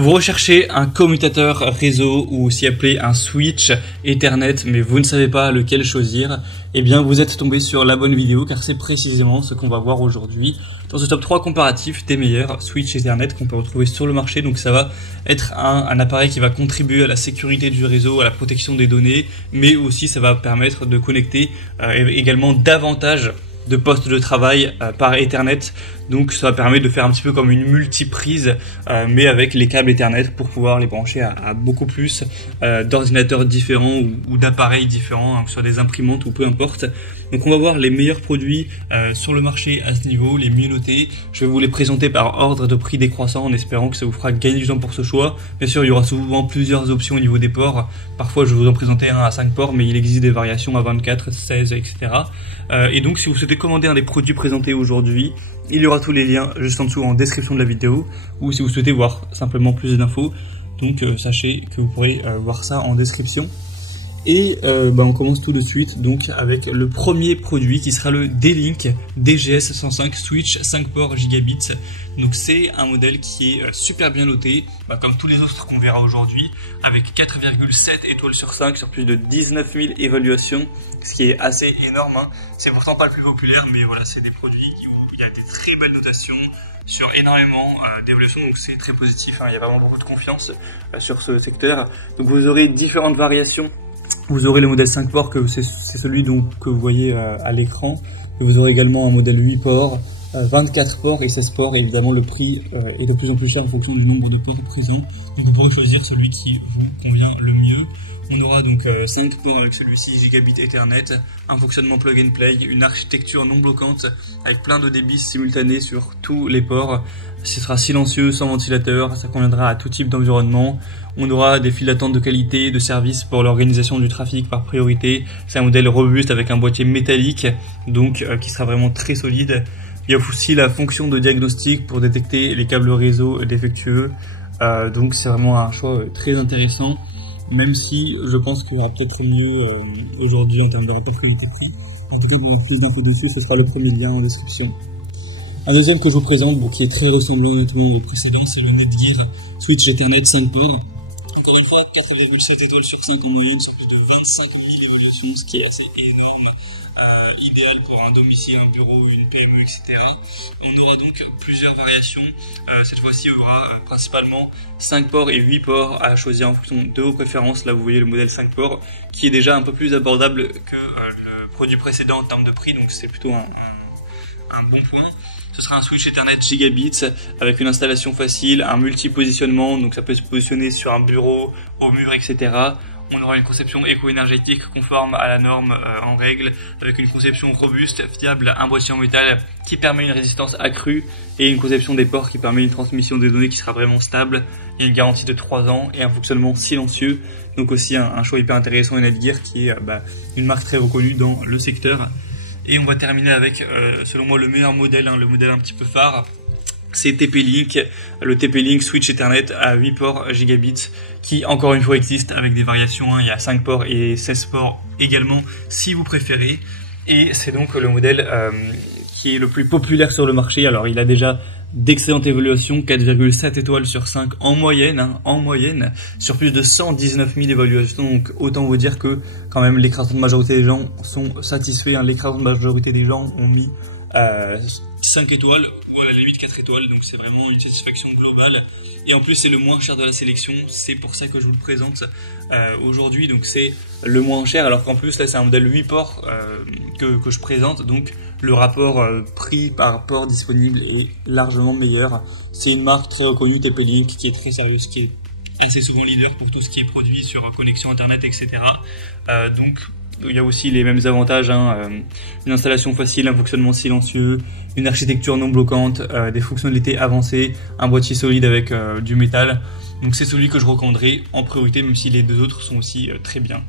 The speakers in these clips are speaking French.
Vous recherchez un commutateur réseau ou aussi appelé un switch Ethernet, mais vous ne savez pas lequel choisir, eh bien vous êtes tombé sur la bonne vidéo car c'est précisément ce qu'on va voir aujourd'hui dans ce top 3 comparatif des meilleurs switch Ethernet qu'on peut retrouver sur le marché. Donc ça va être un appareil qui va contribuer à la sécurité du réseau, à la protection des données, mais aussi ça va permettre de connecter également davantage de postes de travail par Ethernet. Donc ça permet de faire un petit peu comme une multiprise mais avec les câbles Ethernet pour pouvoir les brancher à beaucoup plus d'ordinateurs différents ou d'appareils différents, hein, que ce soit des imprimantes ou peu importe. Donc on va voir les meilleurs produits sur le marché à ce niveau, les mieux notés. Je vais vous les présenter par ordre de prix décroissant en espérant que ça vous fera gagner du temps pour ce choix. Bien sûr, il y aura souvent plusieurs options au niveau des ports. Parfois je vais vous en présenter un à 5 ports, mais il existe des variations à 24, 16, etc. Et donc si vous souhaitez commander un des produits présentés aujourd'hui, il y aura tous les liens juste en dessous en description de la vidéo, ou si vous souhaitez voir simplement plus d'infos, donc sachez que vous pourrez voir ça en description. Et on commence tout de suite donc avec le premier produit qui sera le D-Link DGS105 Switch 5 ports Gigabit. Donc c'est un modèle qui est super bien noté, comme tous les autres qu'on verra aujourd'hui, avec 4,7 étoiles sur 5 sur plus de 19 000 évaluations, ce qui est assez énorme, hein. C'est pourtant pas le plus populaire, mais voilà, c'est des produits où il y a des très belles notations sur énormément d'évaluations, donc c'est très positif, hein. Il y a vraiment beaucoup de confiance sur ce secteur. Donc vous aurez différentes variations. Vous aurez le modèle 5 ports, que c'est celui que vous voyez à l'écran. Vous aurez également un modèle 8 ports, 24 ports et 16 ports. Et évidemment, le prix est de plus en plus cher en fonction du nombre de ports présents. Donc vous pourrez choisir celui qui vous convient le mieux. On aura donc 5 ports avec celui-ci Gigabit Ethernet, un fonctionnement plug and play, une architecture non bloquante avec plein de débits simultanés sur tous les ports. Ce sera silencieux, sans ventilateur, ça conviendra à tout type d'environnement. On aura des files d'attente de qualité, de service pour l'organisation du trafic par priorité. C'est un modèle robuste avec un boîtier métallique, donc qui sera vraiment très solide. Il y a aussi la fonction de diagnostic pour détecter les câbles réseau défectueux. Donc c'est vraiment un choix très intéressant. Même si je pense qu'il y aura peut-être mieux aujourd'hui en termes de rapport qualité-prix. En tout cas, pour avoir plus d'infos dessus, ce sera le premier lien en description. Un deuxième que je vous présente, qui est très ressemblant honnêtement au précédent, c'est le Netgear Switch Ethernet 5 ports. Encore une fois, 4,7 étoiles sur 5 en moyenne, sur plus de 25 000 évaluations, ce qui est assez énorme. Idéal pour un domicile, un bureau, une PME, etc. On aura donc plusieurs variations. Cette fois-ci, il y aura principalement 5 ports et 8 ports à choisir en fonction de vos préférences. Là, vous voyez le modèle 5 ports qui est déjà un peu plus abordable que le produit précédent en termes de prix, donc c'est plutôt un bon point. Ce sera un switch Ethernet Gigabit avec une installation facile, un multi-positionnement, donc ça peut se positionner sur un bureau, au mur, etc. On aura une conception éco-énergétique conforme à la norme en règle, avec une conception robuste, fiable, un boîtier en métal qui permet une résistance accrue et une conception des ports qui permet une transmission des données qui sera vraiment stable. Il y a une garantie de 3 ans et un fonctionnement silencieux, donc aussi un choix hyper intéressant, Netgear qui est une marque très reconnue dans le secteur. Et on va terminer avec, selon moi, le meilleur modèle, le modèle un petit peu phare. C'est TP-Link, le TP-Link Switch Ethernet à 8 ports Gigabit qui encore une fois existe avec des variations, il y a 5 ports et 16 ports également si vous préférez. Et c'est donc le modèle qui est le plus populaire sur le marché. Alors il a déjà d'excellentes évaluations, 4,7 étoiles sur 5 en moyenne, sur plus de 119 000 évaluations. Donc autant vous dire que quand même l'écrasante majorité des gens sont satisfaits, l'écrasante majorité des gens ont mis 5 étoiles ou à la limite 4 étoiles, donc c'est vraiment une satisfaction globale. Et en plus c'est le moins cher de la sélection, c'est pour ça que je vous le présente aujourd'hui. Donc c'est le moins cher, alors qu'en plus là c'est un modèle 8 ports que je présente, donc le rapport prix par port disponible est largement meilleur. C'est une marque très reconnue, TP-Link, qui est très sérieuse, qui est assez souvent leader pour tout ce qui est produit sur connexion internet, etc. Donc il y a aussi les mêmes avantages, une installation facile, un fonctionnement silencieux, une architecture non bloquante, des fonctionnalités avancées, un boîtier solide avec du métal. Donc c'est celui que je recommanderais en priorité, même si les deux autres sont aussi très bien.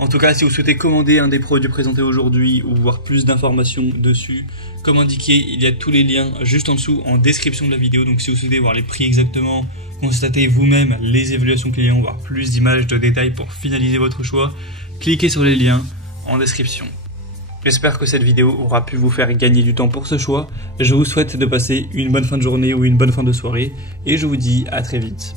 En tout cas, si vous souhaitez commander un des produits présentés aujourd'hui ou voir plus d'informations dessus, comme indiqué, il y a tous les liens juste en dessous en description de la vidéo. Donc si vous souhaitez voir les prix exactement, constater vous-même les évaluations clients, voir plus d'images, de détails pour finaliser votre choix, cliquez sur les liens en description. J'espère que cette vidéo aura pu vous faire gagner du temps pour ce choix. Je vous souhaite de passer une bonne fin de journée ou une bonne fin de soirée et je vous dis à très vite.